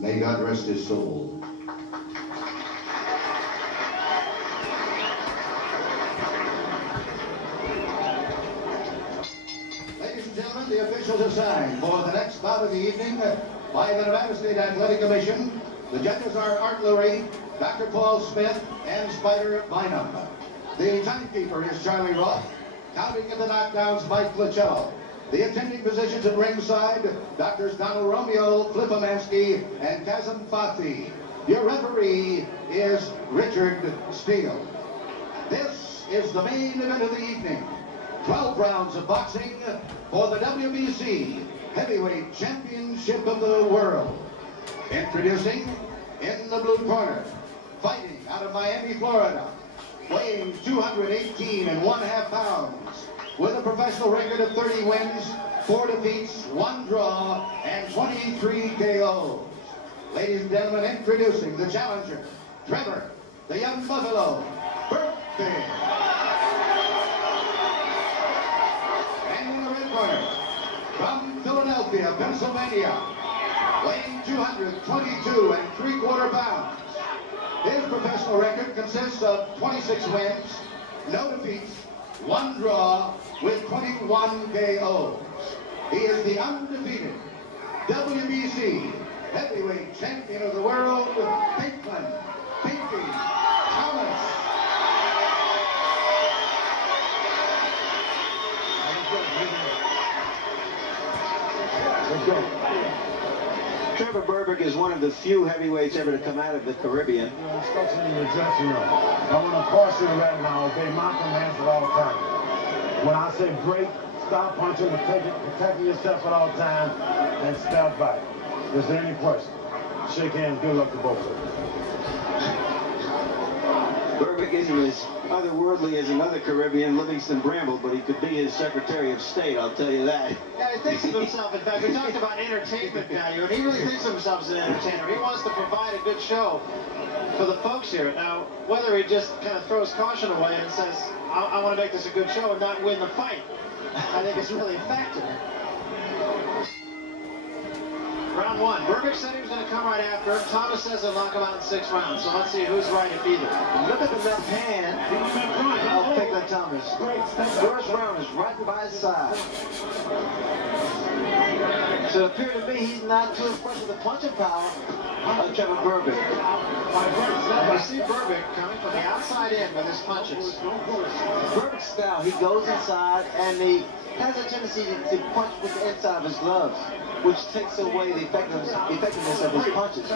May God rest his soul. Ladies and gentlemen, the officials assigned for the next bout of the evening by the Nevada State Athletic Commission. The judges are Art Lurie, Dr. Paul Smith, and Spider Bynum. The timekeeper is Charlie Roth. Counting at the knockdowns, Mike Flacello. The attending physicians at ringside, Doctors Donald Romeo, Flipomansky, and Kazem Fathi. Your referee is Richard Steele. This is the main event of the evening. 12 rounds of boxing for the WBC Heavyweight Championship of the World. Introducing, in the blue corner, fighting out of Miami, Florida, weighing 218.5 pounds, with a professional record of 30 wins, 4 defeats, 1 draw, and 23 KOs. Ladies and gentlemen, introducing the challenger, Trevor, the Young Buffalo, Burkfield. And in the red corner, from Philadelphia, Pennsylvania, weighing 222.75 pounds. His professional record consists of 26 wins, no defeats, 1 draw, with 21 KOs. He is the undefeated WBC Heavyweight Champion of the World, Pinklon Pinky Thomas. Let's go. Trevor Berbick is one of the few heavyweights ever to come out of the Caribbean. Instruction in the dressing room. I want to caution you right now, obey my commands at all times. When I say break, stop punching, protecting yourself at all times, and step back. Is there any question? Shake hands, good luck to both of you. Berbick isn't as otherworldly as another Caribbean, Livingston Bramble, but he could be his Secretary of State, I'll tell you that. Yeah, he thinks of himself. In fact, we talked about entertainment value, and he really thinks of himself as an entertainer. He wants to provide a good show for the folks here. Now, whether he just kind of throws caution away and says, I want to make this a good show and not win the fight, I think it's really a factor. Round 1. Berbick said he was going to come right after him. Thomas says he'll knock him out in 6 rounds. So let's see who's right if either. Look at the left hand of Pinklon Thomas. First round is right by his side. So it appeared to me he's not too impressed with the punching power of Trevor Berbick. And you see Berbick coming from the outside in with his punches. Berbick's style, he goes inside and he has a tendency to punch with the inside of his gloves, which takes away the effectiveness of his punches.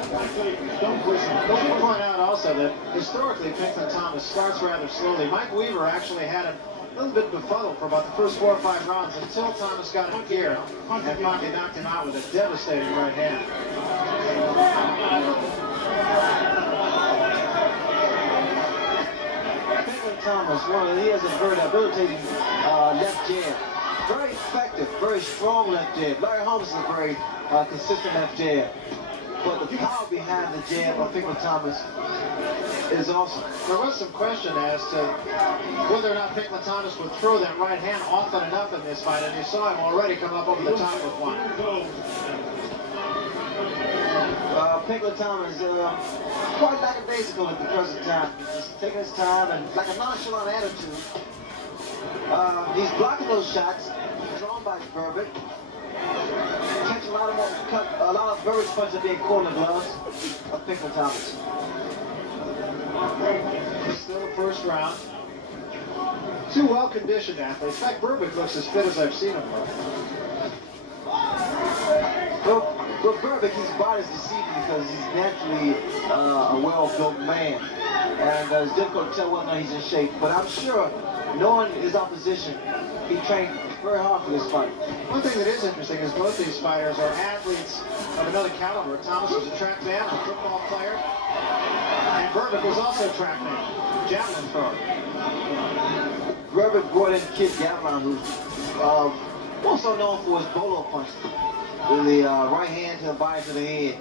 We should point out also that historically Pinklon Thomas starts rather slowly. Mike Weaver actually had a little bit befuddled for about the first 4 or 5 rounds until Thomas got in gear and finally knocked him out with a devastating right hand. Pinklon Thomas, he has a very debilitating left jab. Very effective, very strong left jab. Larry Holmes is a very consistent left jab. But the power behind the jab of Pinklon Thomas is awesome. There was some question as to whether or not Pinklon Thomas would throw that right hand often enough in this fight, and you saw him already come up over the top with one. Pinklon Thomas quite lackadaisical at the present time. He's just taking his time and like a nonchalant attitude. He's blocking those shots drawn by Berbick. Catch a lot of Berbick's punches being caught in the gloves of Pinklon Thomas. Still the first round. 2 well-conditioned athletes. In fact, Berbick looks as fit as I've seen him look. Well, Berbick, his body's deceiving because he's naturally a well-built man. And it's difficult to tell whether or not he's in shape. But I'm sure, knowing his opposition, he trained very hard for this fight. One thing that is interesting is both these fighters are athletes of another caliber. Thomas was a track man, a football player. And Berbick was also a track man, javelin thrower. Berbick brought in Kid Gavilan, who's also known for his bolo punch. With the right hand to the body to the head.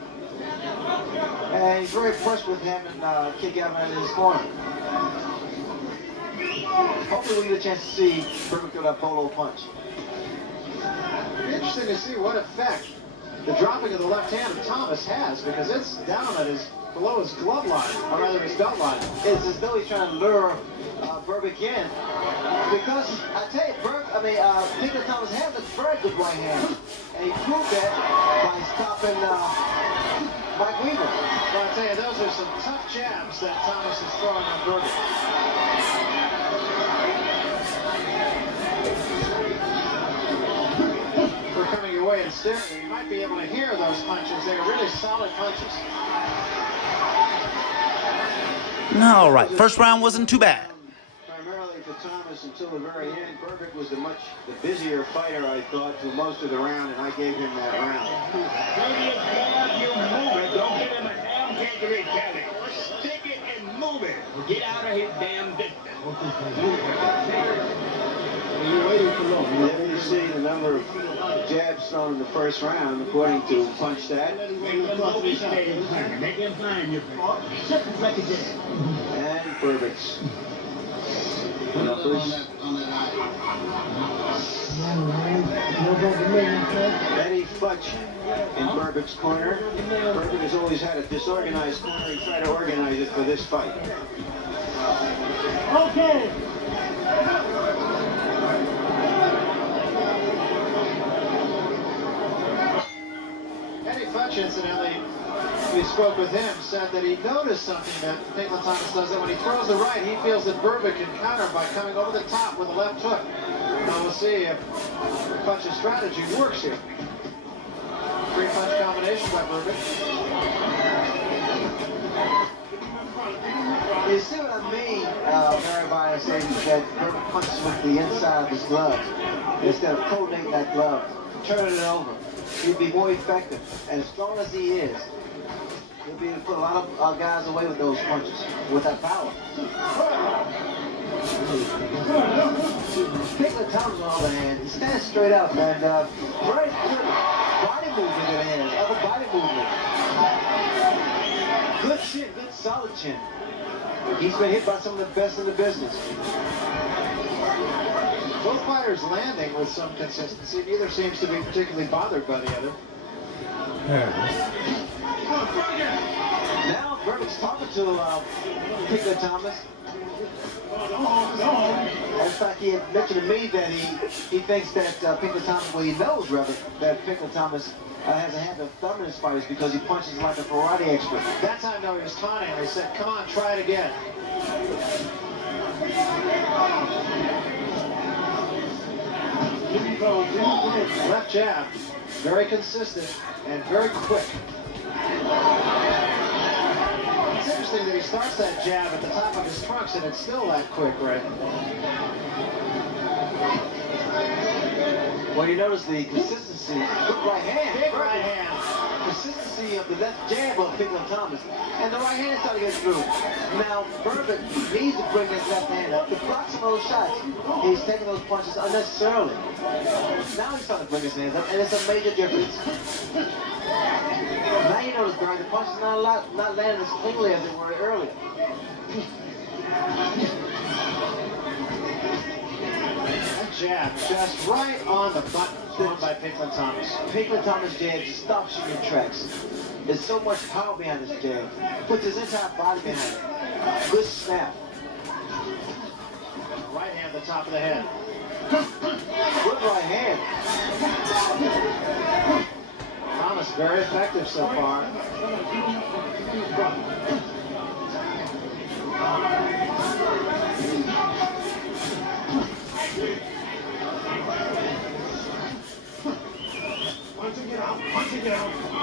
And he's very impressed with having Kid Gavilan in his corner. Hopefully we'll get a chance to see Berbick throw that bolo punch. It'd be interesting to see what effect the dropping of the left hand of Thomas has, because it's down at below his glove line, or rather his belt line. It's as though he's trying to lure Berbick in. Because I tell you, Piglet Thomas has a very good right hand. And he proved that by stopping Mike Weaver. Well, I tell you, those are some tough jabs that Thomas is throwing on Berbick. We're coming your way in stereo. You might be able to hear those punches. They're really solid punches. All right, first round wasn't too bad. Primarily for Thomas until the very end. Berbick was the busier fighter, I thought, through most of the round, and I gave him that round. You move it. Don't give him a damn victory, Kelly. Stick it and move it. Get out of his damn distance. There you see the number of jabs thrown in the first round, according to PunchStat. Make him climb, you And Berbick's numbers. Eddie Futch in Berbick's corner. Berbick has always had a disorganized corner. He tried to organize it for this fight. Okay. Eddie Futch, incidentally, we spoke with him, said that he noticed something that Piglet Thomas does, that when he throws the right, he feels that Berbick can counter by coming over the top with a left hook. Now we'll see if Futch's strategy works here. Three-punch combination by Berbick. You see what I mean, Mary Vine saying that Berbick punches with the inside of his glove. Instead of coordinating that glove, turning it over. He'd be more effective. And as strong as he is, he'll be able to put a lot of guys away with those punches, with that power. Piglet Thomas, on the other hand, he stands straight up and very good body movement in his other body movement. Good chin, good solid chin. He's been hit by some of the best in the business. Both fighters landing with some consistency. Neither seems to be particularly bothered by the other. Now Berbick's talking to Piglet Thomas. In fact, he had mentioned to me that he thinks that Piglet Thomas, well, he knows rather, that Piglet Thomas has a habit of thumbing his fighters because he punches like a karate expert. That time, though, he was taunting him. He said, "Come on, try it again." Left jab, very consistent and very quick. It's interesting that he starts that jab at the top of his trunks and it's still that quick, right? Well, you notice the consistency, good right hand. Big right hand. Consistency of the left jab of Piglet Thomas. And the right hand is starting to get through. Now, Berbick needs to bring his left hand up to block some of those shots. He's taking those punches unnecessarily. Now he's starting to bring his hands up, and it's a major difference. Now you notice, Barry, the punches not landing as cleanly as they were earlier. Jab just right on the button thrown by Piglet Thomas. Piglet Thomas jab just stops you in your tracks. There's so much power behind this jab. Puts his entire body behind it. Good snap. Right hand at the top of the head. Good right hand. Thomas very effective so far.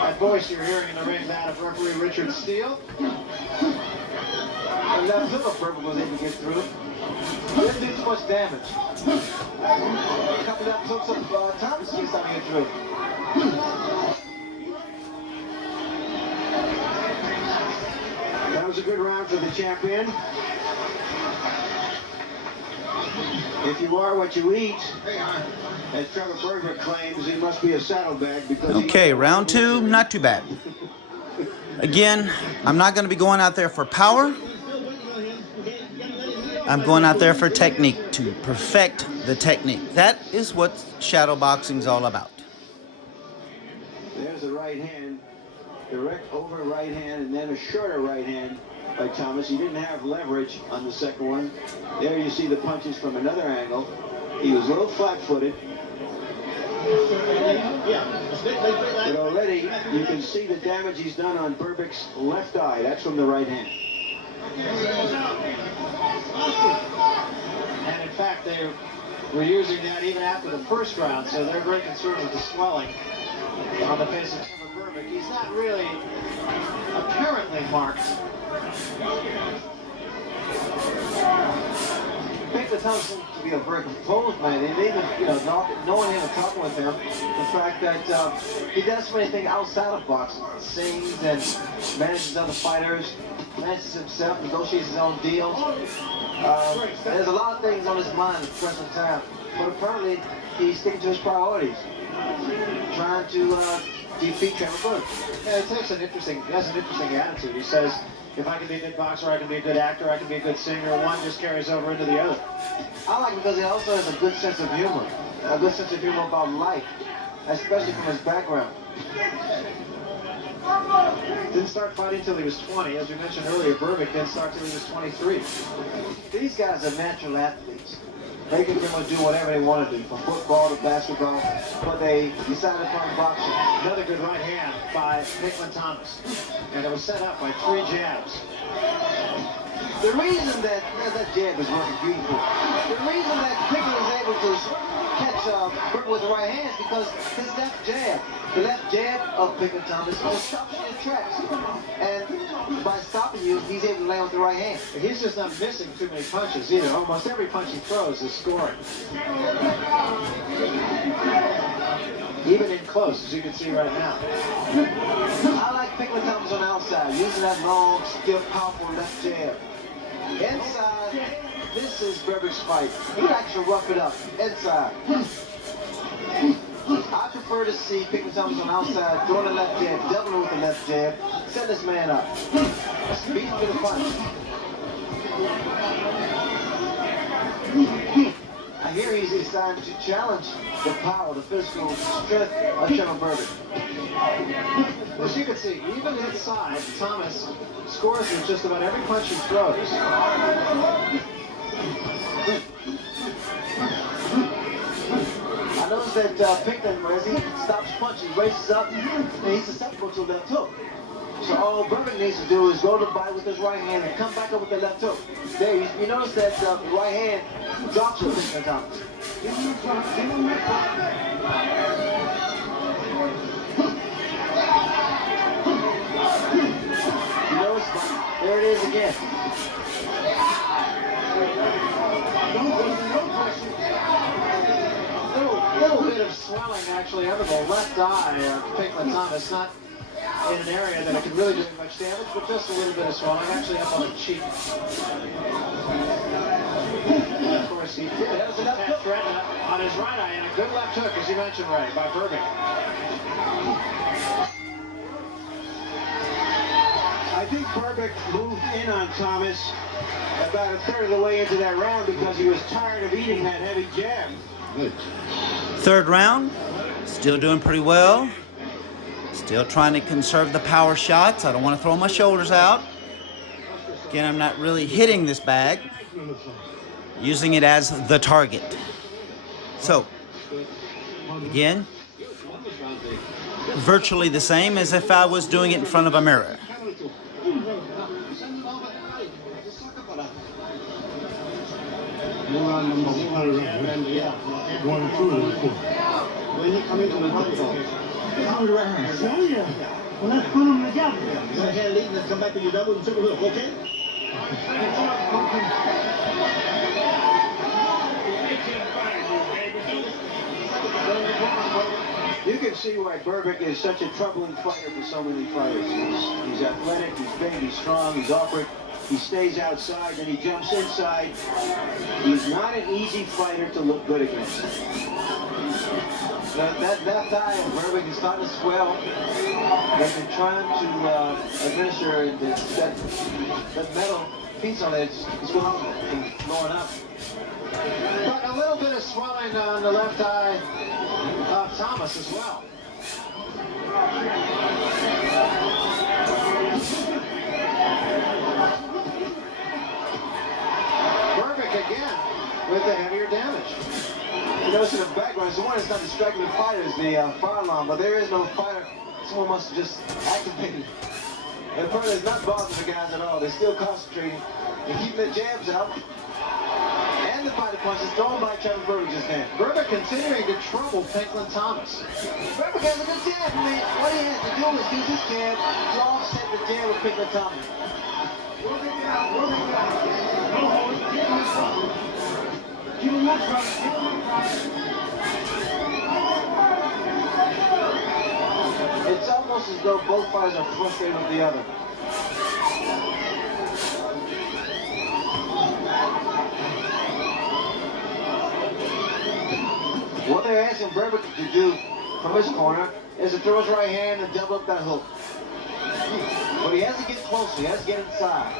That voice you're hearing in the ring, that of referee Richard Steele. And that hook of Berbick was able to get through. Didn't do too much damage. A couple of hooks of Thomas he's starting to get through. That was a good round for the champion. If you are what you eat, as Trevor Berbick claims, he must be a saddlebag because Okay, round two, not too bad. Again, I'm not going to be going out there for power. I'm going out there for technique, to perfect the technique. That is what shadow boxing is all about. There's there's a right hand, direct over right hand, and then a shorter right hand by Thomas. He didn't have leverage on the second one. There you see the punches from another angle. He was a little flat-footed. But already you can see the damage he's done on Berbick's left eye. That's from the right hand. And in fact, they were using that even after the first round, so they're very concerned with the swelling on the face of Trevor Berbick. He's not really apparently marked. Pinkler Thomas seems to be a very composed man, and even, knowing him and talking with him, the fact that he does so many things outside of boxing, sings and manages other fighters, manages himself, negotiates his own deals. There's a lot of things on his mind at the present time, but apparently he's sticking to his priorities, trying to defeat Trevor Berbick. Yeah, he has an interesting attitude. He says, if I can be a good boxer, I can be a good actor, I can be a good singer. One just carries over into the other. I like him because he also has a good sense of humor, about life, especially from his background. Didn't start fighting until he was 20. As we mentioned earlier, Berbick didn't start until he was 23. These guys are natural athletes. They can do whatever they want to do, from football to basketball, but they decided upon boxing. Another good right hand by Pinklon Thomas. And it was set up by 3 jabs. The reason that jab is working beautiful, the reason that Pinklon is able to catch Berbick with the right hand is because his the left jab of Pinklon Thomas stops you in your tracks. And by stopping you, he's able to land with the right hand. He's just not missing too many punches either. Almost every punch he throws is scoring. Even in close, as you can see right now. I like Pinklon Thomas on the outside, using that long, stiff, powerful left jab. Inside, this is Berbick's fight. He likes to rough it up. Inside. I prefer to see Pinklon Thomas on the outside, throwing the left jab, doubling with the left jab, set this man up. Beat him to the punch. I hear he's decided to challenge the power, the physical strength of Trevor Berbick. As you can see, even inside, Thomas scores with just about every punch he throws. I noticed that Pinklon, as he stops punching, races up, and he's susceptible to a left hook. So all Berbick needs to do is go to the body with his right hand and come back up with the left hook. There, you notice that the right hand drops with Pinklon Thomas. You notice, there it is again. Little bit of swelling actually under the left eye of Pinklon Thomas, not in an area that it could really do much damage, but just a little bit of swelling, actually up on the cheek. And of course, he did have that threat on his right eye, and a good left hook, as you mentioned, Ray, by Berbick. I think Berbick moved in on Thomas about a third of the way into that round because he was tired of eating that heavy jab. Third round, still doing pretty well. Still trying to conserve the power shots. I don't want to throw my shoulders out. Again, I'm not really hitting this bag, using it as the target. So, again, virtually the same as if I was doing it in front of a mirror. Going through the court. When you come into the hospital, Well, let's put them together. go ahead, lead, and come back to your double and triple hook, okay? You can see why Berbick is such a troubling fighter for so many fighters. He's athletic, he's big, he's strong, he's awkward. He stays outside, then he jumps inside. He's not an easy fighter to look good against. That left eye of Berbick is starting to swell. They've been trying to administer that metal piece on it. It's blowing up. But a little bit of swelling on the left eye of Thomas as well. the one that's not distracting the fighter is the fire alarm, but there is no fighter. Someone must have just activated it. And apparently it's not bothering the guys at all. They're still concentrating and keeping their jabs out. And the fighter punches thrown by Trevor Berbick just then. Berbick continuing to trouble Pinklon Thomas. Berbick has a good jab. I mean, what he has to do is use his jab to offset the jab with Pinklon Thomas. It's almost as though both fighters are frustrated with the other. What they're asking Berbick to do from his corner is to throw his right hand and double up that hook. But he has to get closer, he has to get inside.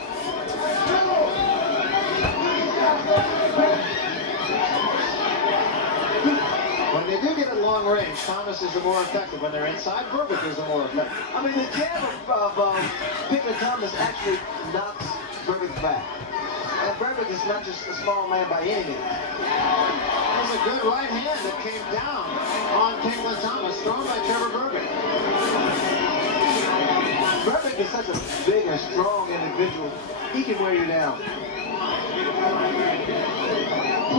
When they do get at long range, Thomas is the more effective. When they're inside, Berbick is the more effective. I mean, the jab of Pinklon Thomas actually knocks Berbick back. And Berbick is not just a small man by any means. There's a good right hand that came down on Pinklon Thomas, thrown by Trevor Berbick. Berbick is such a big and strong individual, he can wear you down.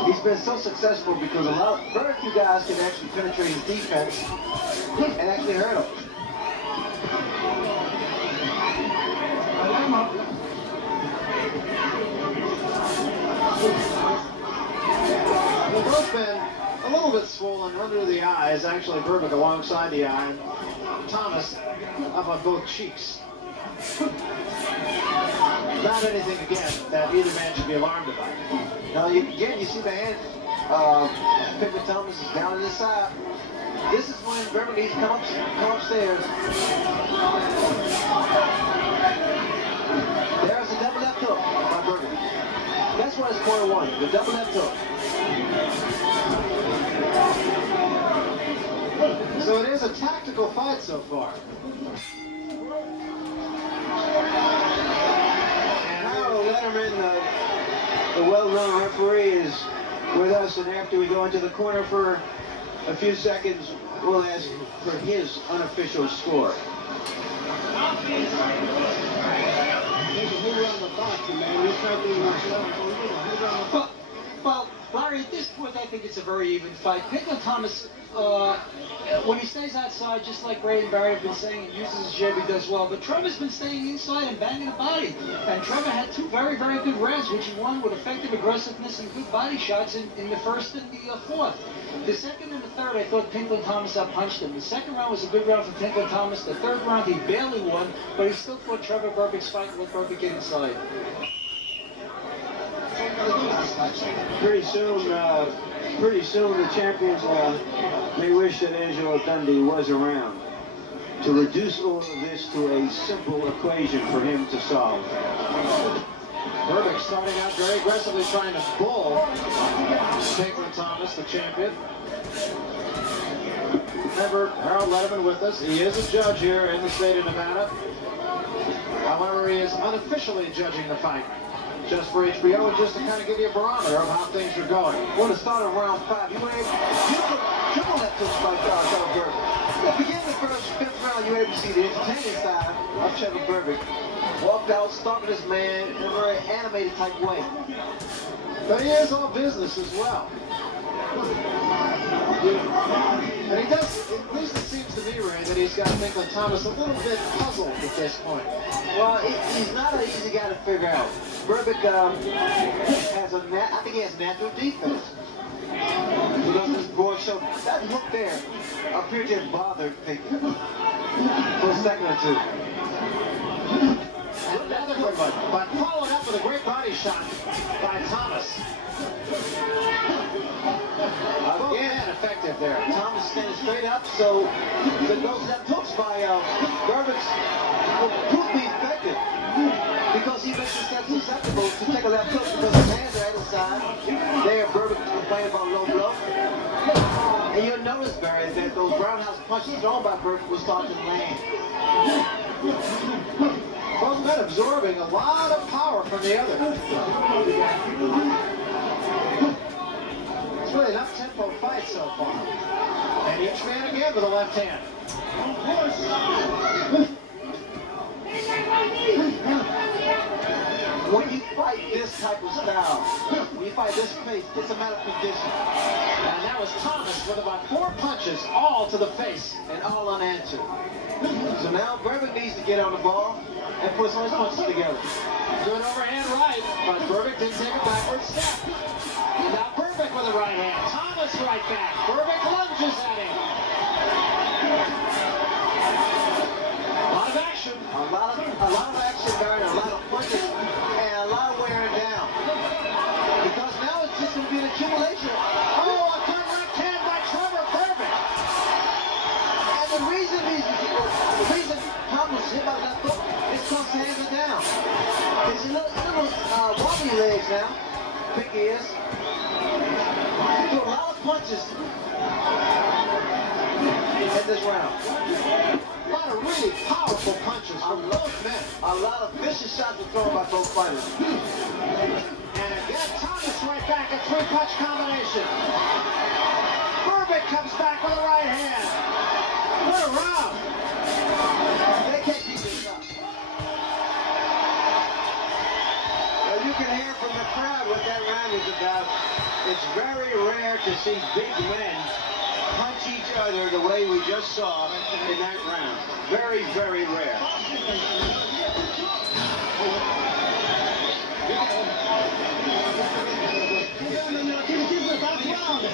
He's been so successful because very few guys can actually penetrate his defense and actually hurt him. They've both been a little bit swollen under the eyes, actually Berbick alongside the eye, and Thomas up on both cheeks. Not anything, again, that either man should be alarmed about. Now, again, you see the hand. Pinklon Thomas is down on his side. This is when Berbick needs to come upstairs. There's a double left hook by Berbick. That's what it's corner one, the double left hook. So it is a tactical fight so far. And Harold Letterman, the well-known referee, is with us, and after we go into the corner for a few seconds, we'll ask for his unofficial score. Well, Larry, at this point, I think it's a very even fight. Pinklon Thomas, when he stays outside, just like Ray and Barry have been saying, and uses his jab, he does well. But Trevor's been staying inside and banging the body. And Trevor had two very, very good rounds, which he won with effective aggressiveness and good body shots in the first and the fourth. The second and the third, I thought Pinklon Thomas outpunched him. The second round was a good round for Pinklon Thomas. The third round, he barely won, but he still fought Trevor Berbick's fight and let Berbick get inside. Pretty soon the champions may wish that Angelo Dundee was around to reduce all of this to a simple equation for him to solve. Berbick starting out very aggressively trying to bull Pinklon Thomas, the champion. Remember, Harold Letterman with us. He is a judge here in the state of Nevada. However, he is unofficially judging the fight. Just for HBO and just to kind of give you a barometer of how things are going. Well, to start of round 5, you were able to triple left hooks by Trevor Berbick. At the beginning of the first, fifth round, you were able to see the entertaining side of Trevor Berbick. Walked out, stalking this man in a very animated type way. But he is all business as well. And he does, at least it seems to me, Ray, that he's got Pinklon Thomas a little bit puzzled at this point. Well, he's not an easy guy to figure out. Berbick has I think he has natural defense. Because this broad shoulder, that hook there appeared to have bothered Pinklon for a second or two. Another good one, but followed up with a great body shot by Thomas. Again, effective there. Thomas standing straight up, so those left hooks by Berbick will prove to be effective. Because he makes himself susceptible to take a left hook because his hands are at his side. There, Berbick complaining about low blow. And you'll notice, Barry, that those roundhouse punches thrown by Berbick will start to land. Both men absorbing a lot of power from the other. It's really an up-tempo fight so far. And each man again with a left hand. When you fight this type of style, when you fight this pace, it's a matter of condition. And that was Thomas with about 4 punches, all to the face. And all unanswered. So now Berbick needs to get on the ball and put some of his punches together. Good overhand right, but Berbick didn't take a backward step. Now Berbick with a right hand. Thomas right back. Berbick lunges at him. A lot of action. A lot of action, Barry, a lot of punches, and a lot of wearing down. Because now it's just going to be an accumulation. Oh, a good left hand by Trevor Berbick. And the reason Thomas hit by the left hook is because his hands are down. He's a little wobbly legs now. Big he is. He threw a lot of punches in this round. A lot of really powerful punches from both men. A lot of vicious shots were thrown by both fighters. And again, Thomas right back, a 3-punch combination. Berbick comes back with a right hand. What a round. They can't keep this up. Well, you can hear from the crowd what that round is about. It's very rare to see big men punch each other the way we just saw in that round. Very, very rare.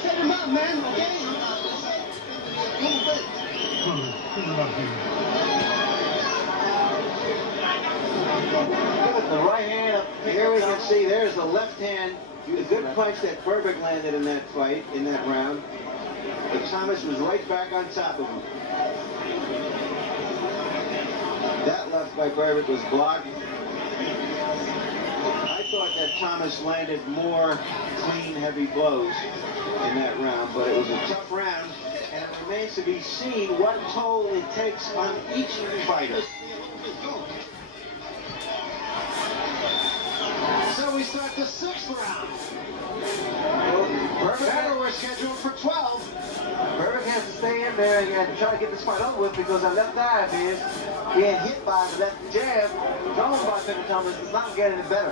Set him up, man, okay? With the right hand up here, we can see there's the left hand. The good punch that Berbick landed in that fight, in that round. But Thomas was right back on top of him. That left by Berbick was blocked. I thought that Thomas landed more clean, heavy blows in that round, but it was a tough round, and it remains to be seen what toll it takes on each fighter. So we start the 6th round. Berbick, We're scheduled for 12. Berbick has to stay in there and try to get this fight over with because that left eye of his being hit by the left jab thrown by Peter Thomas is not getting any better.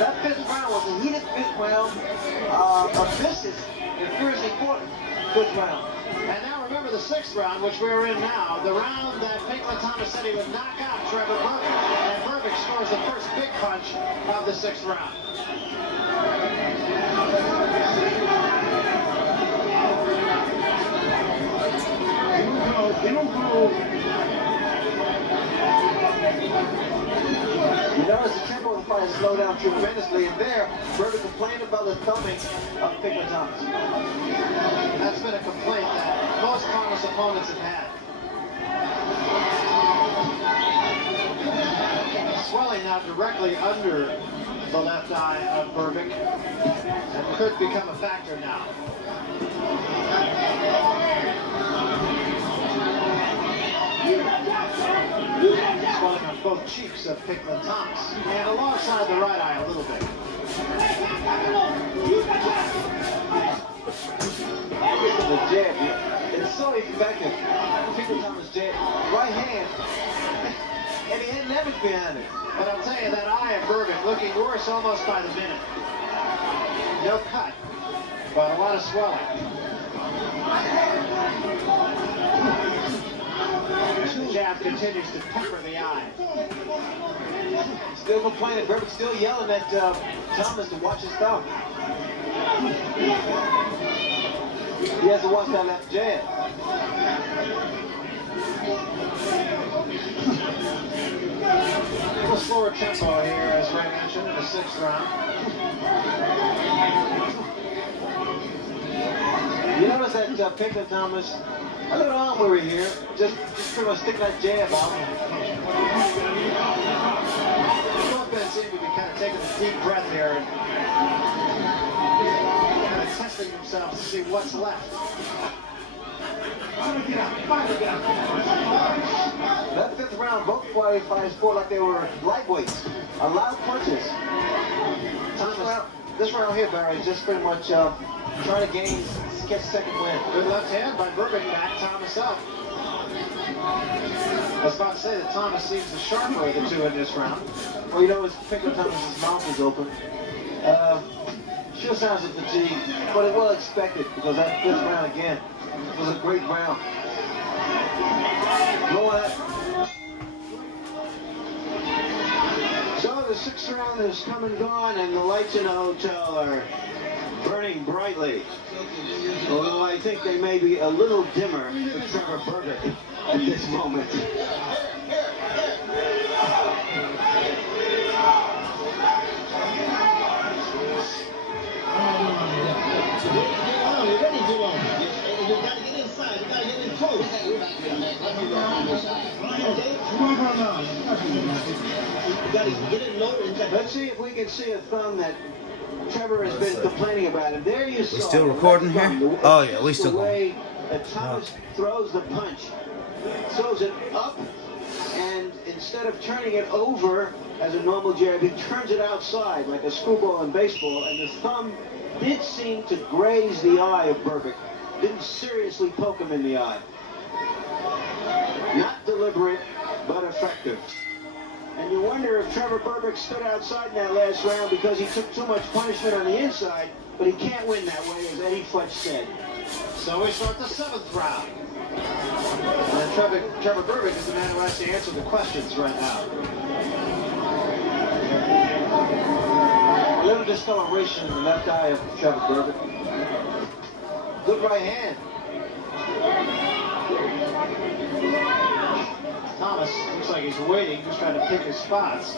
That 5th round was a heated 5th round, a vicious and fiercely fought 5th round. And now remember the 6th round, which we're in now, the round that Pinklon Thomas said he would knock out Trevor Berbick. And Berbick scores the first big punch of the 6th round. You notice the tempo of the fight has slowed down tremendously, and there, Berbick complained about the thumbing of Pinklon Thomas. That's been a complaint that most Thomas opponents have had. Swelling now directly under the left eye of Berbick, and could become a factor now. Swelling on both cheeks of Pinklon Thomas, and alongside the right eye a little bit. The jab, it's so effective. Pinklon Thomas jab, right hand, and he had leverage behind it. But I'll tell you, that eye of Berbick looking worse almost by the minute. No cut, but a lot of swelling. And the jab continues to pepper the eye. Still complaining, Berbick still yelling at Thomas to watch his thumb. He has to watch that left jab. A little slower tempo here, as Ray mentioned, in the 6th round. You notice that Pinklon Thomas, a little arm we were here, just pretty much stick that jab out. Both men seem to be kind of taking a deep breath here and kind of testing themselves to see what's left. That 5th round, both fighters fought like they were lightweights. A lot of punches. this round here, Barry, is just pretty much trying to get second win. Good left hand by Burbick, back Thomas up. I was about to say that Thomas seems the sharper of the two in this round. Well, you know, his Pickle Thomas's mouth is open. Sure sounds of fatigue, but it was expected because that fifth round again was a great round. So the sixth round has come and gone, and the lights in the hotel are burning brightly. Although I think they may be a little dimmer for Trevor Burbick at this moment. Let's see if we can see a thumb that Trevor has been complaining about. And there you saw. We still recording here? Oh yeah, we still the way going. that Thomas throws the punch, throws it up, and instead of turning it over as a normal jab, he turns it outside like a screwball in baseball, and the thumb did seem to graze the eye of Burbick. Didn't seriously poke him in the eye. Not deliberate, but effective. And you wonder if Trevor Burbick stood outside in that last round because he took too much punishment on the inside, but he can't win that way, as Eddie Futch said. So we start the seventh round. And Trevor Burbick is the man who has to answer the questions right now. A little discoloration in the left eye of Trevor Burbick. Good right hand. Thomas looks like he's waiting, just trying to pick his spots.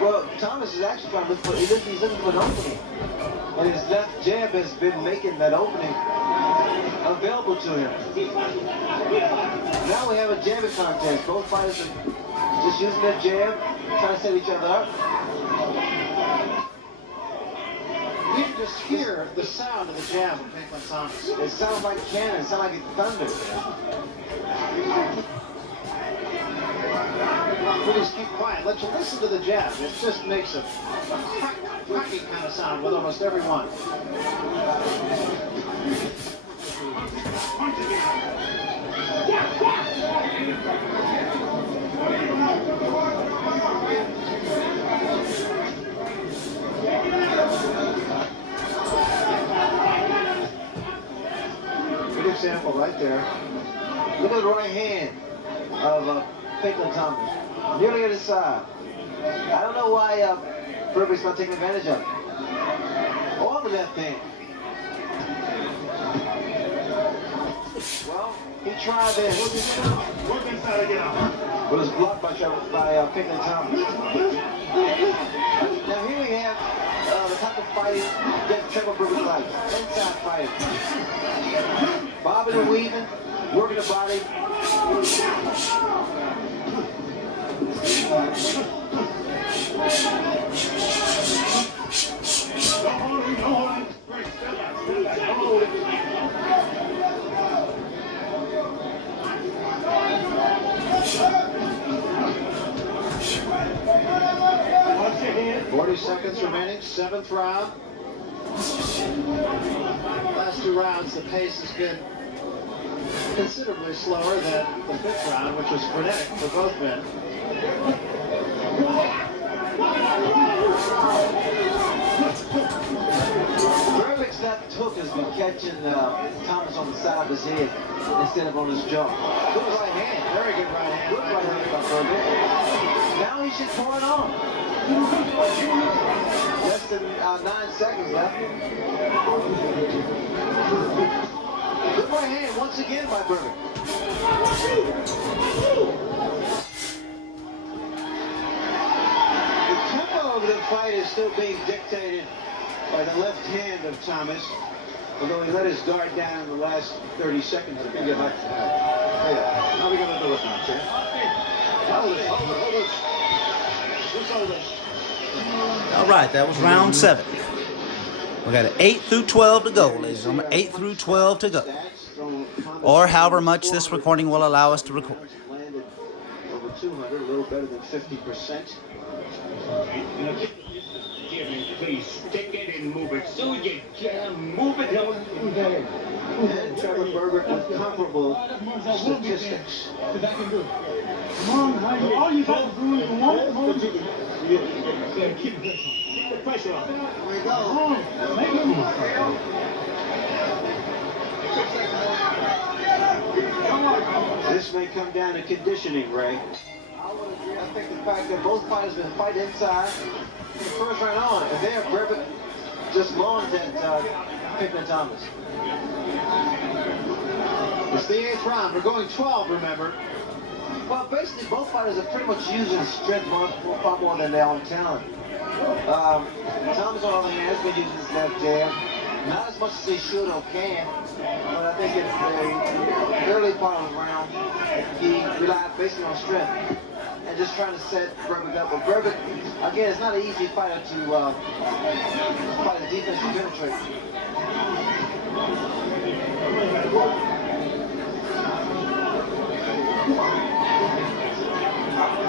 Well, Thomas is actually trying to look for, he's looking for an opening. And his left jab has been making that opening available to him. Now we have a jabbing contest. Both fighters are just using their jab, trying to set each other up. You can just hear the sound of the jab of Pinklon Thomas. It sounds like cannon, it sounds like thunder. We just keep quiet. Let you listen to the jab. It just makes a cracking kind of sound with almost every one. Good example right there. Look at the right hand of Pinklon Thomas. Nearly at his side. I don't know why Burbick's not taking advantage of it. Or the left hand. Well, he tried there. Work inside and get out. But it was blocked by Pinklon Thomas. Now here we have the type of fighting that Trevor Burbick likes. Inside fighting. Bobbing and weaving, working the body. Watch your hand. 40 seconds remaining, seventh round. Last two rounds, the pace has been considerably slower than the fifth round, which was frenetic for both men. Burbick's left hook has been catching Thomas on the side of his head instead of on his jaw. Good right hand, very good right hand. Good right hand by Burbick. Now he should pour it on. Less than 9 seconds left. Good right hand once again by Burbick. The tempo of the fight is still being dictated by the left hand of Thomas, although he let his guard down in the last 30 seconds. How are we going to do it now, champ? All right, that was round 7. We got 8 through 12 to go, ladies and gentlemen. 8 through 12 to go. Or however much this recording will allow us to record. Landed over 200, a little better than 50%. please. Stick it and move it. So you can move it. And Trevor Berbick with comparable statistics. All you got to do is one. Keep the pressure on. Here we go. This may come down to conditioning, Ray. I would agree. I think the fact that both fighters have been fighting inside from the first round on, and there, Berbick just lawns at Pickman Thomas. It's the 8th round. We're going 12, remember. Well, basically, both fighters are pretty much using strength far more than their own talent. Thomas, on the other hand, has been using his left jab. Not as much as he should or can, but I think in the early part of the round, he relied basically on strength and just trying to set Berbick up. But Berbick, again, it's not an easy fighter to fight the defense to penetrate.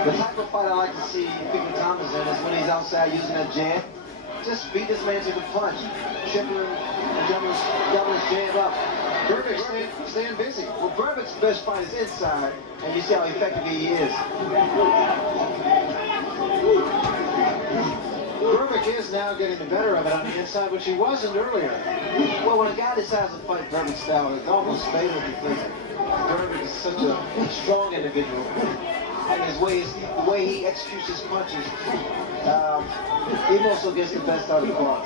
The type of fight I like to see Pickman Thomas in is when he's outside using that jab. Just beat this man to the punch, tripping and double his jab up. Berbick staying busy. Well, Berbick's best fight is inside, and you see how effective he is. Berbick is now getting the better of it on the inside, which he wasn't earlier. Well, when a guy decides to fight Berbick's style, it's almost fatal because Berbick is such a strong individual. And the way he executes his punches, he also gets the best out of the ball.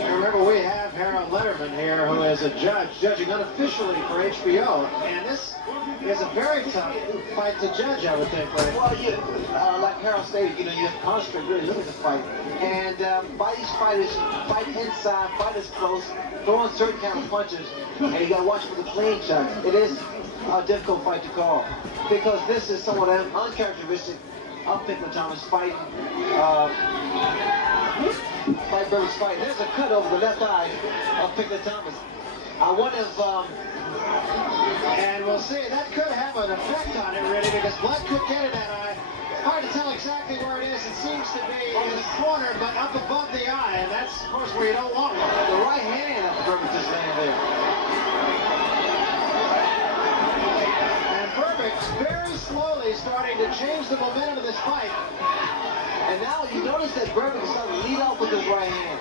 Remember, we have Harold Letterman here, who is a judge, judging unofficially for HBO, and this is a very tough fight to judge, I would think, Ray. Well, like Harold stated, you have to concentrate, really look at the fight. And these fighters fight inside, fight is close, throwing certain kind of punches, and you got to watch for the clean shots. It is a difficult fight to call because this is somewhat uncharacteristic of Pickman Thomas fighting. Fight Berbick's fight. There's a cut over the left eye of Pickman Thomas. I wonder if, and we'll see, that could have an effect on it, really, because blood could get in that eye. Hard to tell exactly where it is. It seems to be in the corner, but up above the eye, and that's, of course, where you don't want one. the right hand of Berbick just laying there. And Berbick's very slowly starting to change the momentum of this fight. And now you notice that Berbick is starting to lead off with his right hand.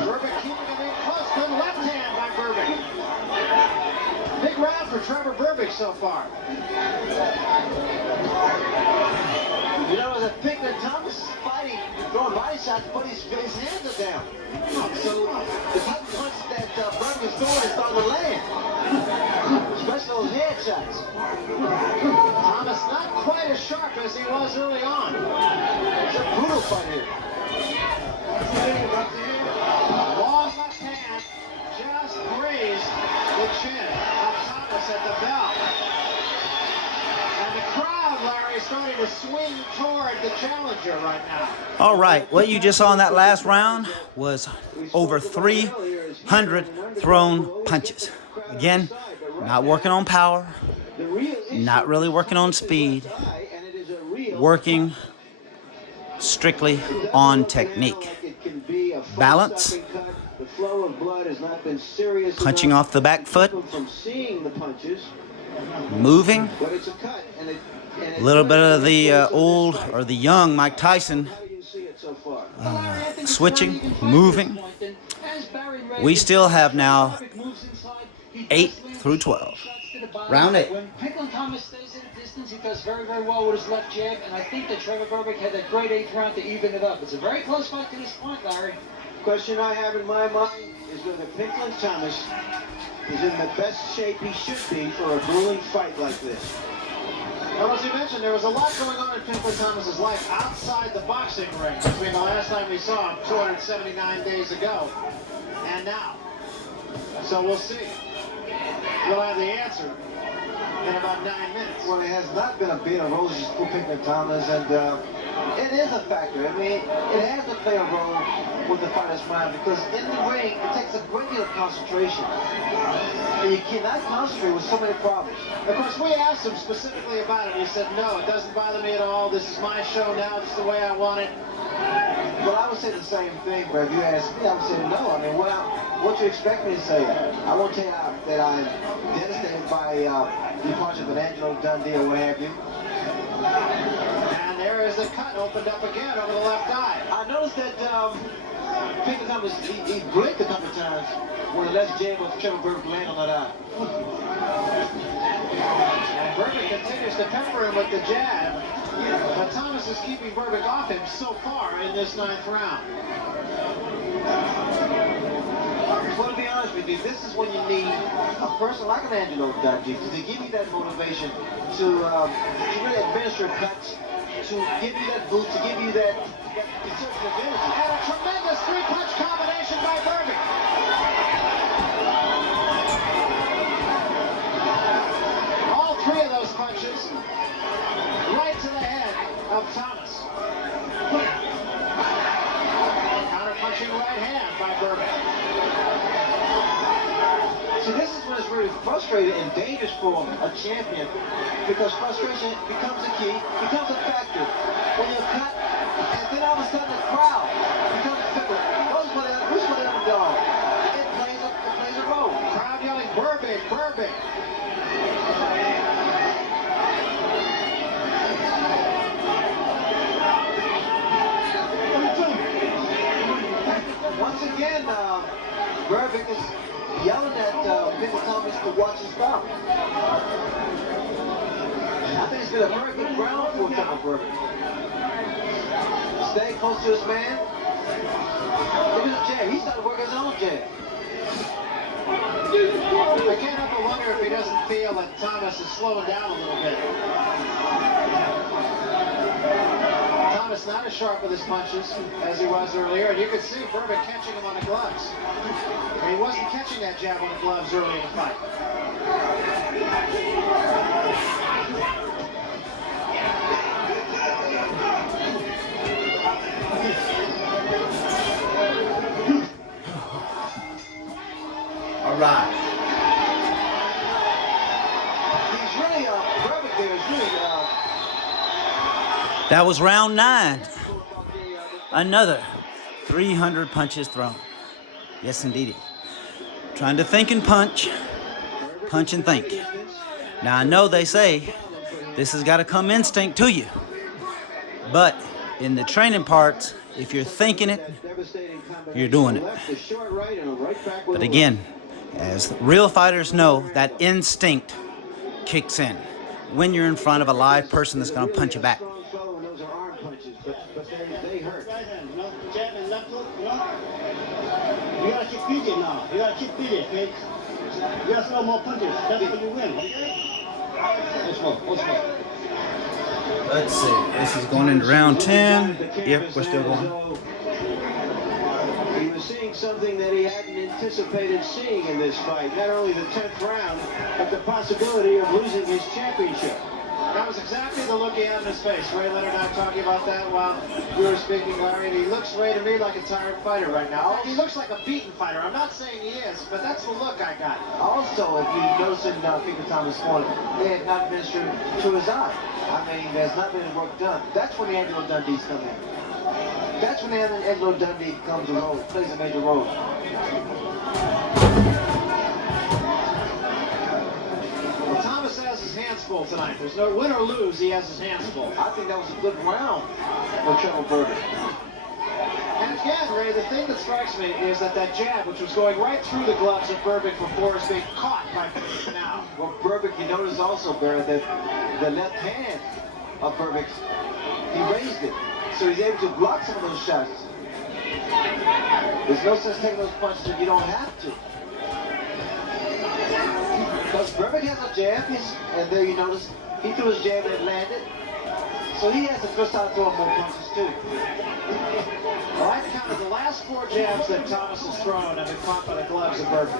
Berbick keeping him in close. Good left hand by Berbick. Big round for Trevor Berbick so far. You know, as Pickman Thomas is fighting, throwing body shots, but his hands are down. So the type of punch that Berbick is throwing is starting to land. Especially those head shots. Thomas not quite as sharp as he was early on. It's a brutal fight here. Long left hand just grazed the chin of Thomas at the bell. And the crowd, Larry, is starting to swing toward the challenger right now. All right, what you just saw in that last round was over 300 thrown punches. Again, not working on power, not really working on speed, working strictly on technique. Balance, punching off the back foot, moving, a little bit of the old or the young Mike Tyson, switching, moving. We still have now 8 through 12. Round 8. When Pickman Thomas stays at a distance, he does very, very well with his left jab, and I think that Trevor Berbick had that great 8th round to even it up. It's a very close fight to this point, Larry. Question I have in my mind is whether Pickman Thomas is in the best shape he should be for a grueling fight like this. Well, as you mentioned, there was a lot going on in Pickman Thomas's life outside the boxing ring between the last time we saw him 279 days ago and now. So we'll see. We'll have the answer in about 9 minutes. Well, it has not been a bed of roses for Pickman Thomas, and it is a factor. I mean, it has to play a role with the fighter's mind, because in the ring, it takes a great deal of concentration. And you cannot concentrate with so many problems. Of course, we asked him specifically about it. He said, no, it doesn't bother me at all. This is my show now. It's the way I want it. Well, I would say the same thing, but if you ask me, I would say no. I mean, what you expect me to say? I won't tell you that I'm devastated by the departure of an Angelo Dundee or what have you. And there is the cut opened up again over the left eye. I noticed that Pickett Thomas, he blinked a couple of times when the left jab of Trevor Burbick landed on that eye. And Burbick continues to pepper him with the jab. But Thomas is keeping Burbick off him so far in this 9th round. Well, to be honest with you, this is when you need a person like an Angelo Dundee to give you that motivation to really administer cuts, to give you that boost, to give you that conservative energy. And a tremendous 3-punch combination by Burbick. All 3 of those punches right to the head of Thomas. Counter-punching right hand by Burbick. See, this is when it's really frustrating and dangerous for a champion, because frustration becomes a key, becomes a factor. When you're cut, and then all of a sudden the crowd becomes fickle. Who's for the underdog? It plays a role. Crowd yelling, Burbick, Burbick. Once again, Burbick is yelling at Pickett Thomas to watch his stop. I think it's been a very good round for Trevor Burbick. Stay close to his man. Look at the jab. He's starting to work his own jab. I can't help but wonder if he doesn't feel that Thomas is slowing down a little bit. Thomas not as sharp with his punches as he was earlier, and you could see Burbick catching him on the gloves. And he wasn't catching that jab on the gloves early in the fight. All right. He's really, Burbick there is really, That was round 9. Another 300 punches thrown. Yes, indeedy. Trying to think and punch. Punch and think. Now, I know they say this has got to come instinct to you. But in the training parts, if you're thinking it, you're doing it. But again, as real fighters know, that instinct kicks in when you're in front of a live person that's going to punch you back. Those are arm punches, but they hurt. Right hand, you know, jab and left hook, you know. You gotta keep beating now. You gotta keep beating, okay? You gotta throw more punches. That's when you win, okay? Let's go, let's go. Let's see. This is going into round 10. Yep, we're still going. He was seeing something that he hadn't anticipated seeing in this fight. Not only the 10th round, but the possibility of losing his championship. That was exactly the look he had in his face. Ray Leonard and I were talking about that while we were speaking, Larry, and he looks, Ray, to me like a tired fighter right now. He looks like a beaten fighter. I'm not saying he is, but that's the look I got. Also, if you notice in Pickett Thomas' corner, they had not administered to his eye. I mean, there's not been work done. That's when the Angelo Dundee's come in. That's when the Angelo Dundee comes a role, plays a major role. Well, Thomas has his hands full tonight. There's no win or lose. He has his hands full. I think that was a good round for Trevor Burbick. And again, Ray, the thing that strikes me is that jab, which was going right through the gloves of Burbick before, is being caught by now. Well, Burbick, you notice also, Barrett, that the left hand of Burbick, he raised it. So he's able to block some of those shots. There's no sense taking those punches if you don't have to. Because Burbick has a jab, and there you notice, he threw his jab and it landed. So he has to first start throwing more punches too. Well, I counted the last 4 jabs that Thomas has thrown have been caught by the gloves of Burbick.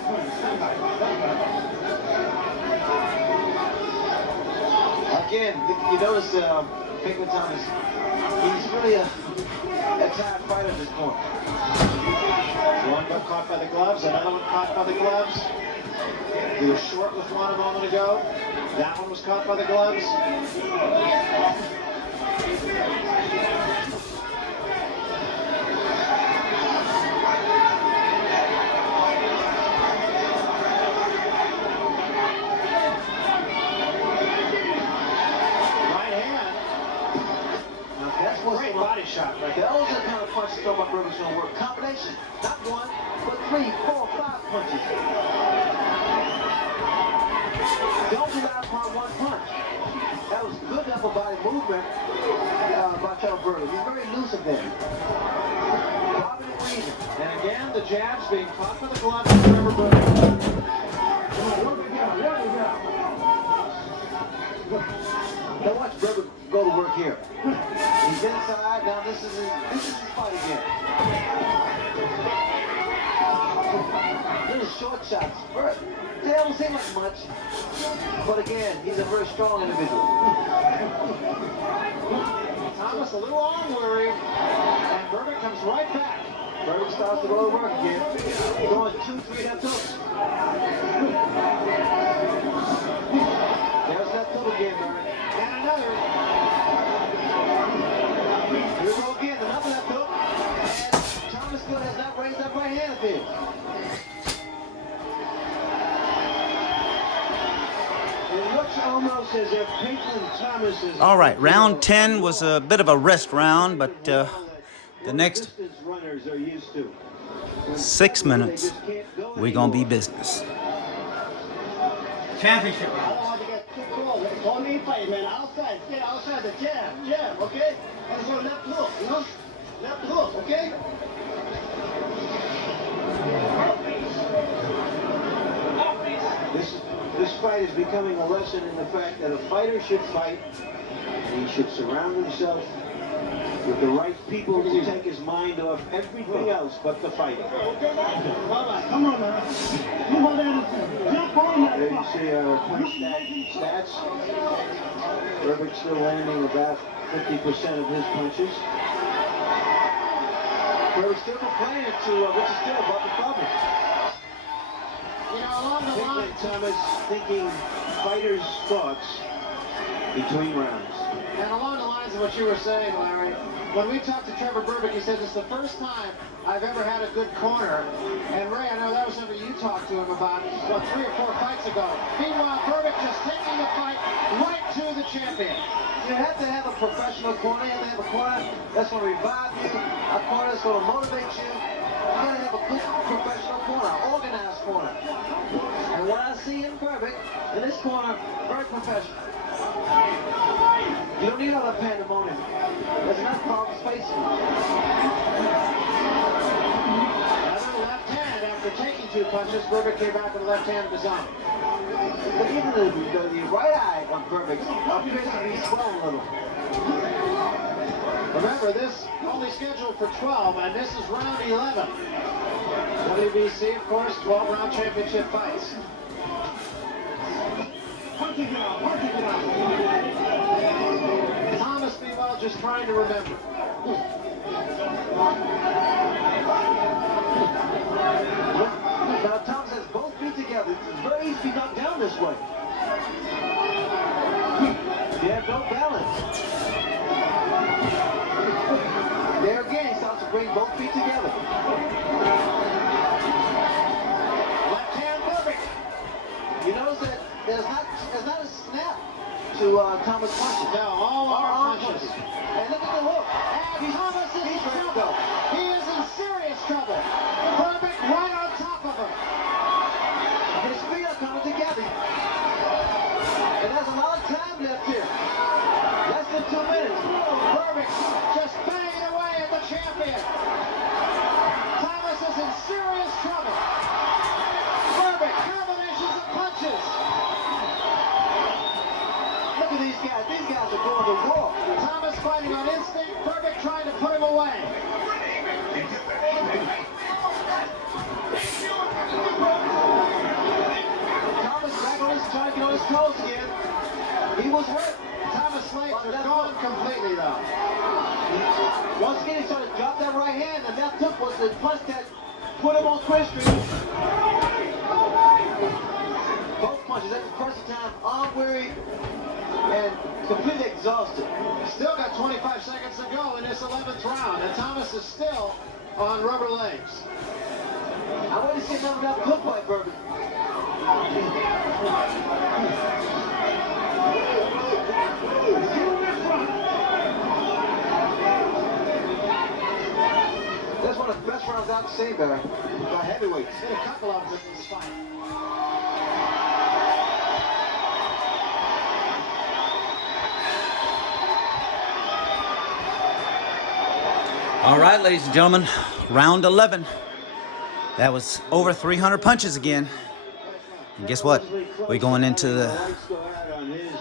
Again, you notice Pickett Thomas, he's really That's how I fight at this point. One got caught by the gloves, another one caught by the gloves. He was short with one a moment ago. That one was caught by the gloves. Great body shot right there. Those are the kind of punches thrown by Burbick's gonna work. Combination, not one, but 3, 4, 5 punches. Don't rely upon one punch. That was good upper body movement by Trevor Burbick. He's very elusive there. Bobbing and weaving. And again, the jabs being caught by the gloves of Trevor Burbick. Now watch Burbick go to work here. He's inside. Now this is his fight again. Little short shots. They don't seem like much. But again, he's a very strong individual. Thomas a little arm worried, and Burbick comes right back. Burbick starts to go to work again. Going 2, 3 left hooks. There's that hook again, Burbick. And another. Here we go again, another left hook. And Thomas still has not raised that right hand of his. It looks almost as if Pinklon Thomas is... All right, round 10 was a bit of a rest round, but the next runners are used to. 6 minutes, we're going to be business. Championship round. I don't want to get too close. Call me fight, man. Outside, stay outside the jab, okay? And so left hook, you know? Left hook, okay? This fight is becoming a lesson in the fact that a fighter should fight, and he should surround himself with the right people to take his mind off everything else but the fighting. Bye-bye. Come on, man. Come on, man. Jump on that. There you see our punch stats. Burbick still landing about 50% of his punches. Burbick still complaining to Richard Steele about the problem. You know, along the Pinklon line, Thomas thinking fighters' thoughts between rounds. and along the lines of what you were saying, Larry, when we talked to Trevor Burbick, he said, "This is the first time I've ever had a good corner." And Ray, I know that was something you talked to him about, 3 or 4 fights ago. Meanwhile, Burbick just taking the fight right to the champion. You have to have a professional corner. You have to have a corner that's going to revive you, a corner that's going to motivate you. You got to have a good professional corner, organized corner. And what I see in Burbick, in this corner, very professional. You don't need all that pandemonium. There's enough problems facing you. Another left hand after taking 2 punches. Burbick came back with a left hand of his own. But even the right eye of Burbick appears to be swollen a little. Remember, this only scheduled for 12, and this is round 11. WBC, of course, 12-round championship fights. Thomas, meanwhile, just trying to remember. Now Thomas has both feet together. It's very easy to be knocked down this way. You have no balance. There again, he starts to bring both feet together. Left hand, Burbick. You notice that there's not a snap to Thomas' punches. No, all arm punches. And look at the hook. And Thomas is in trouble. He is in serious trouble. Burbick right on top of him. His feet are coming together. And there's a lot of time left here. Less than 2 minutes. Burbick just banging away at the champion. Thomas is in serious trouble. Burbick, combinations of punches. Look at these guys. These guys are going to war. Thomas fighting on instinct. Burbick trying to put him away. Once again, he started to drop that right hand. The left hook was the punch that put him on Chris Street. Both punches at the present time, arm weary and completely exhausted. Still got 25 seconds to go in this 11th round, and Thomas is still on rubber legs. I want to see another left hook by Berbick. That's one of the best rounds I've seen by heavyweights. Hit a couple of them in this fight. All right, ladies and gentlemen, round 11. That was over 300 punches again. And guess what? We're going into the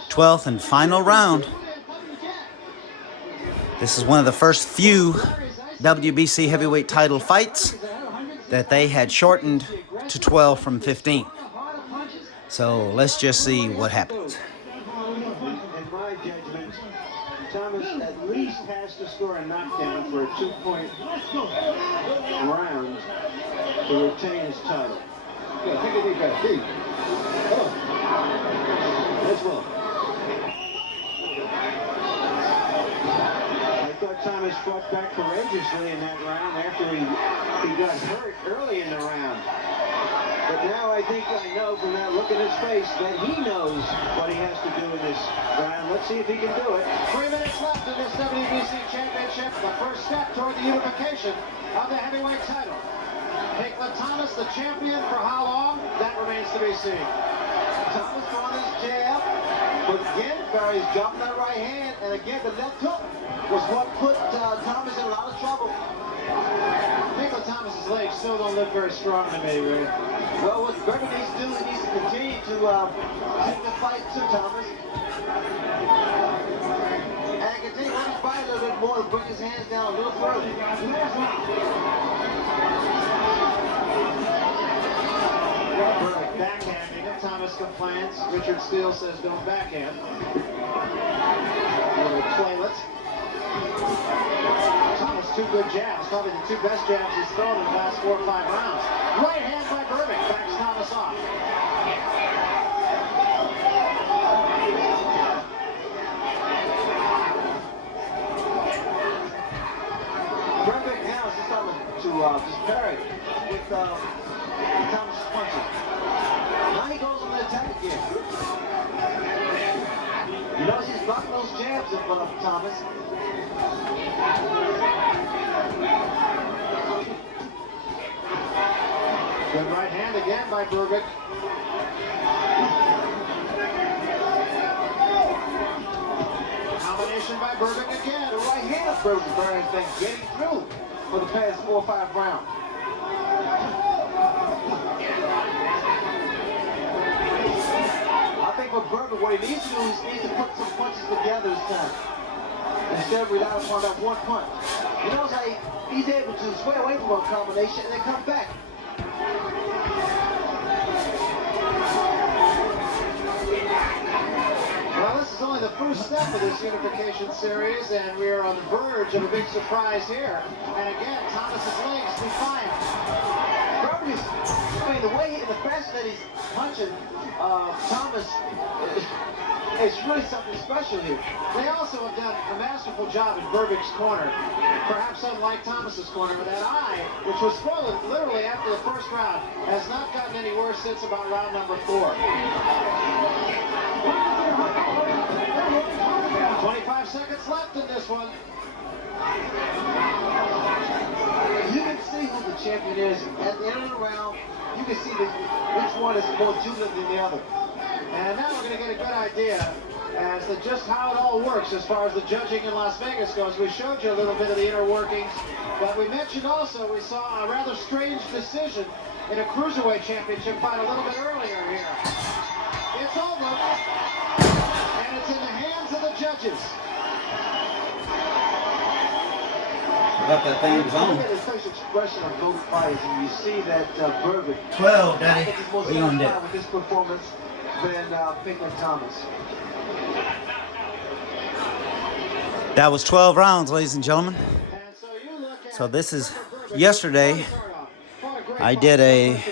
12th and final round. This is one of the first few WBC heavyweight title fights that they had shortened to 12 from 15. So let's just see what happens. In my judgment, Thomas at least has to score a knockdown for a 2-point round to retain his title. Yeah, take a deep breath. Deep. Oh. Let's go. I thought Thomas fought back courageously in that round after he got hurt early in the round. But now I think I know from that look in his face that he knows what he has to do in this round. Let's see if he can do it. 3 minutes left in this WBC championship. The first step toward the unification of the heavyweight title. Pinklon Thomas, the champion for how long? That remains to be seen. Thomas on his jab, but again, Barry's dropping that right hand, and again, the left hook was what put Thomas in a lot of trouble. Pinklon Thomas's legs still don't look very strong to me, Ray. Well, what Berbick needs to do, he needs to continue to take the fight to Thomas. And continue to run his body a little bit more to bring his hands down a little further. Berbick backhanding him. Thomas complains. Richard Steele says don't backhand. Little playlet. Thomas, 2 good jabs. Probably the 2 best jabs he's thrown in the last 4 or 5 rounds. Right hand by Berbick backs Thomas off. Berbick now is just starting to just parry with Thomas' punches. Now he goes on the attack again. You notice he's blocking those jabs of Thomas. Good right hand again by Berbick. Combination by Berbick again. The right hand of Berbick has been getting through for the past 4 or 5 rounds. I think for Berbick, what he needs to do is he needs to put some punches together this time, instead of relying upon that one punch. You notice how he's able to sway away from one combination and then come back. Well, this is only the first step of this unification series, and we are on the verge of a big surprise here. And again, Thomas's legs defiant. Berbick is, I mean, the way, the fashion that he's punching Thomas, it's really something special here. They also have done a masterful job in Berbick's corner. Perhaps unlike Thomas's corner, but that eye, which was swollen literally after the first round, has not gotten any worse since about round number 4. 25 seconds left in this one. You can see who the champion is. At the end of the round, you can see that which one is more jubilant than the other. And now we're going to get a good idea as to just how it all works as far as the judging in Las Vegas goes. We showed you a little bit of the inner workings, but we mentioned also we saw a rather strange decision in a Cruiserweight Championship fight a little bit earlier here. It's over, and it's in the hands of the judges. Got that thing Look on. at the facial expression of both fighters, and you see that Berbick 12, Daddy. I think he's more What are you gonna satisfied do? with this performance than Pinklon Thomas. That was 12 rounds, ladies and gentlemen. So this is yesterday. I did a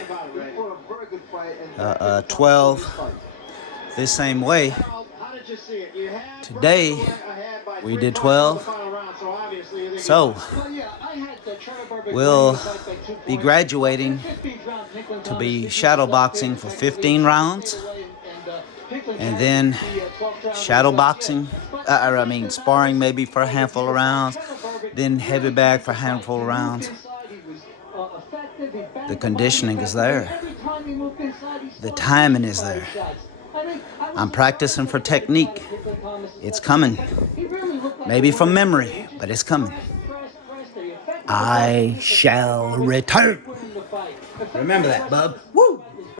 12 this same way. Today we did 12. So we'll be graduating to be shadow boxing for 15 rounds, and then shadow boxing, sparring maybe for a handful of rounds, then heavy bag for a handful of rounds. The conditioning is there. The timing is there. I'm practicing for technique. It's coming. Maybe from memory, but it's coming. I shall return. Remember that, bub. Woo!